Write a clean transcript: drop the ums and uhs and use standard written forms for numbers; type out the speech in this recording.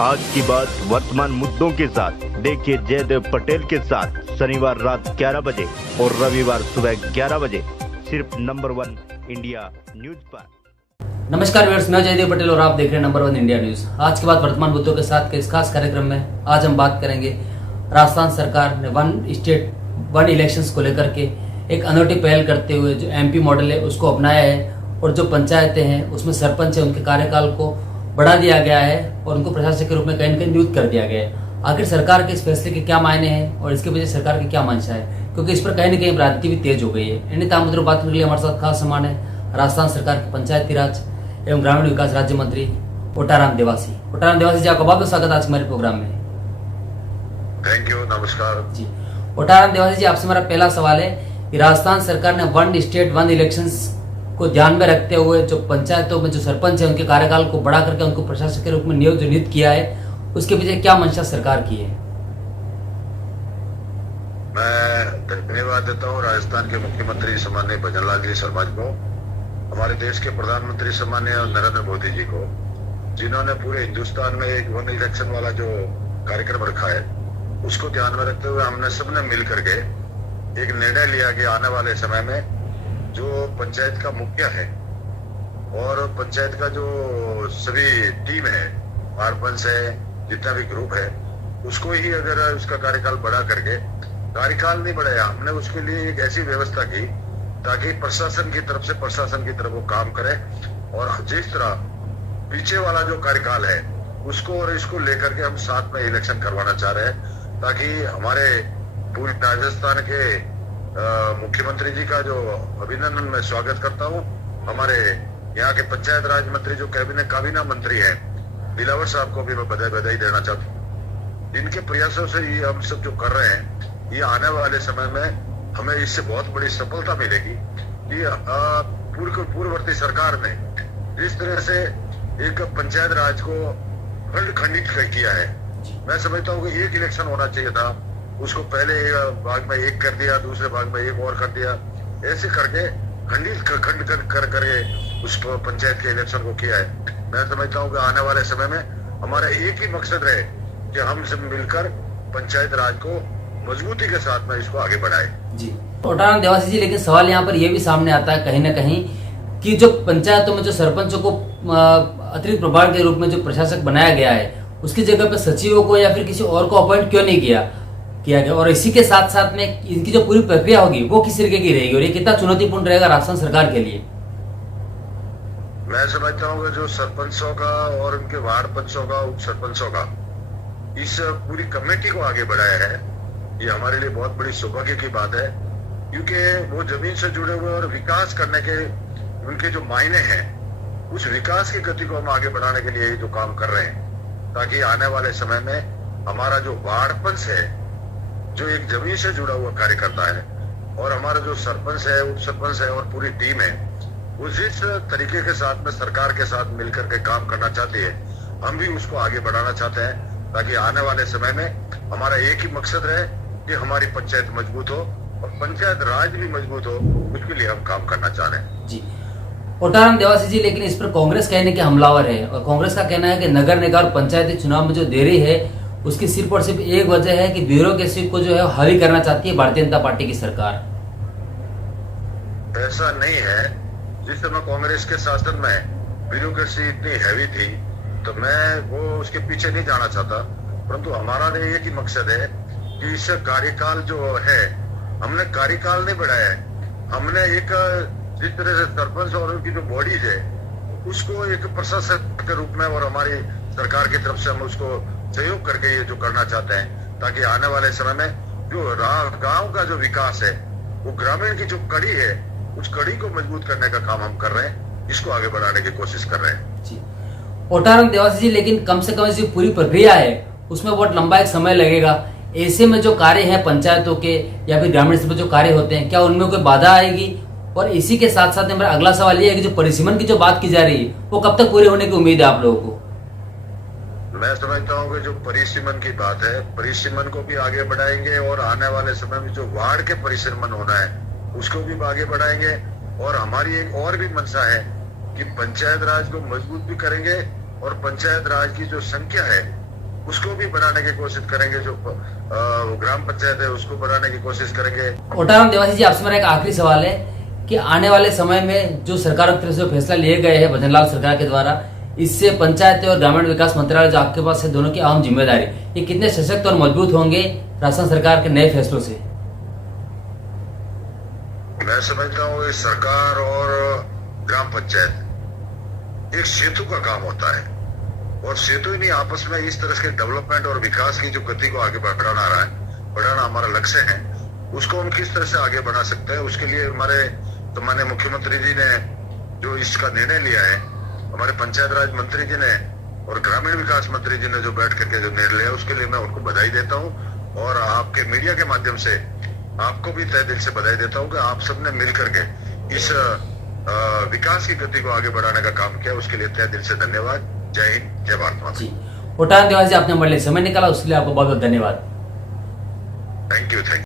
आज की बात वर्तमान मुद्दों के साथ देखिए जयदेव पटेल के साथ शनिवार रात 11 बजे और रविवार सुबह 11 बजे सिर्फ नंबर 1 इंडिया न्यूज पर। नमस्कार व्यूअर्स, मैं जयदेव पटेल और आप देख रहे हैं नंबर 1 इंडिया न्यूज। आज के बाद वर्तमान मुद्दों के साथ के इस खास कार्यक्रम में आज हम बात करेंगे राजस्थान सरकार ने वन स्टेट वन इलेक्शंस को लेकर के एक अनोखी पहल करते हुए जो एमपी मॉडल है उसको अपनाया है और जो पंचायतें हैं उसमें सरपंच है उनके कार्यकाल को बढ़ा दिया गया है और उनको प्रशासक के रूप में कहीं न कहीं नियुक्त कर दिया गया है। आखिर सरकार के इस फैसले के क्या मायने हैं और इसके वजह सरकार की क्या मंशा है, क्योंकि इस पर कहीं न कहीं राजनीति भी तेज हो गई है। इन्हीं तमाम मुद्दों पर बात करने के लिए हमारे साथ खास सामान है राजस्थान सरकार के पंचायती राज एवं ग्रामीण विकास राज्य मंत्री ओटाराम देवासी। ओटाराम देवासी जी, आपका बहुत बहुत स्वागत आज हमारे प्रोग्राम में। थैंक यू, नमस्कार जी। ओटाराम देवासी जी, आपसे मेरा पहला सवाल है कि राजस्थान सरकार ने वन स्टेट वन इलेक्शंस को ध्यान में रखते हुए जो पंचायतों में जो सरपंच है उनके कार्यकाल को बढ़ा करके उनको प्रशासक के रूप में नियुक्त किया है, उसके पीछे क्या मंशा सरकार की है? मैं धन्यवाद देता हूँ राजस्थान के मुख्यमंत्री सम्माननीय भजनलाल जी शर्मा जी को, हमारे देश के प्रधानमंत्री सम्माननीय नरेंद्र मोदी जी को, जिन्होंने पूरे हिंदुस्तान में एक वन इलेक्शन वाला जो कार्यक्रम रखा है उसको ध्यान में रखते हुए हमने सबने मिल करके एक निर्णय लिया कि आने वाले समय में जो पंचायत का मुखिया है और पंचायत का जो सभी टीम है, सरपंच है, जितना भी ग्रुप है, उसको ही अगर उसका कार्यकाल बढ़ा करके, कार्यकाल नहीं बढ़ाया हमने, उसके लिए एक ऐसी व्यवस्था की ताकि प्रशासन की तरफ वो काम करे और जिस तरह पीछे वाला जो कार्यकाल है उसको और इसको लेकर के हम साथ में इलेक्शन करवाना चाह रहे हैं, ताकि हमारे पूरे राजस्थान के मुख्यमंत्री जी का जो अभिनंदन मैं स्वागत करता हूँ, हमारे यहाँ के पंचायत राज मंत्री जो काबीना मंत्री है दिलावर साहब को भी मैं बधाई देना चाहता हूँ। इनके प्रयासों से ये हम सब जो कर रहे हैं, ये आने वाले समय में हमें इससे बहुत बड़ी सफलता मिलेगी कि पूर्ववर्ती सरकार ने जिस तरह से एक पंचायत राज को खंडित किया है, मैं समझता हूँ कि एक इलेक्शन होना चाहिए था, उसको पहले भाग में एक कर दिया, दूसरे भाग में एक और कर दिया, ऐसे करके खंड करके उस पंचायत के इलेक्शन को किया है। मैं समझता हूँ कि आने वाले समय में हमारा एक ही मकसद रहे कि हम सब मिलकर पंचायत राज को मजबूती के साथ में इसको आगे बढ़ाए। जी ओटाराम देवासी जी, लेकिन सवाल यहाँ पर यह भी सामने आता है कहीं ना कहीं कि जो पंचायतों में जो सरपंचों को अतिरिक्त प्रभार के रूप में जो प्रशासक बनाया गया है उसकी जगह पर सचिवों को या फिर किसी और को अपॉइंट क्यों नहीं किया गया, और इसी के साथ साथ में इनकी जो पूरी प्रक्रिया होगी वो किस तरीके की रहेगी और ये कितना चुनौतीपूर्ण रहेगा राजस्थान सरकार के लिए? मैं समझता हूँ कि जो सरपंचों का और उनके वार्ड पंचों का, उप सरपंचों का इस पूरी कमेटी को आगे बढ़ाया है, ये हमारे लिए बहुत बड़ी सौभाग्य की बात है, क्योंकि वो जमीन से जुड़े हुए और विकास करने के उनके जो मायने हैं, उस विकास की गति को हम आगे बढ़ाने के लिए जो काम कर रहे हैं, ताकि आने वाले समय में हमारा जो वार्ड पंच है जो एक जमीन से जुड़ा हुआ कार्यकर्ता है और हमारा जो सरपंच है, उप सरपंच है और पूरी टीम है, वो जिस तरीके के साथ में सरकार के साथ मिलकर के काम करना चाहती है, हम भी उसको आगे बढ़ाना चाहते हैं, ताकि आने वाले समय में हमारा एक ही मकसद रहे कि हमारी पंचायत मजबूत हो और पंचायत राज भी मजबूत हो, उसके लिए हम काम करना चाह रहे हैं। जी ओटाराम देवासी जी, लेकिन इस पर कांग्रेस कहने के हमलावर है और कांग्रेस का कहना है कि नगर निकाय और पंचायती चुनाव में जो देरी है उसकी सिर्फ और सिर्फ एक वजह है कि ब्यूरोक्रेसी को जो है हावी करना चाहती है भारतीय जनता पार्टी की सरकार। ऐसा नहीं है, जिस समय कांग्रेस के शासन में ब्यूरोक्रेसी इतनी हैवी थी तो मैं वो उसके पीछे नहीं जाना चाहता, परंतु हमारा एक ही मकसद है कि इस कार्यकाल जो है, हमने कार्यकाल नहीं बढ़ाया है, हमने एक जिस तरह से सरपंच और उनकी जो बॉडीज है उसको एक प्रशासक के रूप में और हमारी सरकार की तरफ से हम उसको सहयोग करके ये जो करना चाहते हैं, ताकि आने वाले समय में जो गांव का जो विकास है, वो ग्रामीण की जो कड़ी है, उस कड़ी को मजबूत करने का काम हम कर रहे हैं, इसको आगे बढ़ाने की कोशिश कर रहे हैं। जी ओटाराम देवासी जी, लेकिन कम से कम जो पूरी प्रक्रिया है उसमें बहुत लंबा एक समय लगेगा, ऐसे में जो कार्य है पंचायतों के या फिर ग्रामीण स्तर पर जो कार्य होते हैं, क्या उनमें कोई बाधा आएगी? और इसी के साथ साथ मेरा अगला सवाल ये है कि जो परिसीमन की जो बात की जा रही है वो कब तक पूरी होने की उम्मीद है आप लोगों को? मैं समझता हूँ कि जो परिसीमन की बात है, परिसीमन को भी आगे बढ़ाएंगे और आने वाले समय में जो वार्ड के परिसीमन होना है उसको भी आगे बढ़ाएंगे, और हमारी एक और भी मंशा है कि पंचायत राज को मजबूत भी करेंगे और पंचायत राज की जो संख्या है उसको भी बढ़ाने की कोशिश करेंगे। जो ग्राम पंचायत है उसको बढ़ाने की कोशिश करेंगे। ओटाराम देवासी जी, आपसे मेरा एक आखिरी सवाल है कि आने वाले समय में जो सरकार की तरफ से फैसला लिए गए हैं भजनलाल सरकार के द्वारा, इससे पंचायत और ग्रामीण विकास मंत्रालय जो आपके पास है, दोनों की अहम जिम्मेदारी, ये कितने सशक्त और मजबूत होंगे राजस्थान सरकार के नए फैसलों से? मैं समझता हूँ ये सरकार और ग्राम पंचायत एक सेतु का काम होता है, और सेतु ही नहीं, आपस में इस तरह के डेवलपमेंट और विकास की जो गति को आगे बढ़ाना हमारा लक्ष्य है, उसको हम किस तरह से आगे बढ़ा सकते हैं, उसके लिए हमारे माननीय मुख्यमंत्री जी ने जो इसका निर्णय लिया है, हमारे पंचायत राज मंत्री जी ने और ग्रामीण विकास मंत्री जी ने जो बैठ करके जो निर्णय लिया, उसके लिए मैं उनको बधाई देता हूँ। और आपके मीडिया के माध्यम से आपको भी तहे दिल से बधाई देता हूँ कि आप सबने मिलकर के इस विकास की गति को आगे बढ़ाने का काम किया, उसके लिए तहे दिल से धन्यवाद। जय हिंद, जय भारत माता। जी, ओटाराम देवासी, आपने हमारे लिए समय निकाला, उसके लिए आपको बहुत बहुत धन्यवाद। Thank you.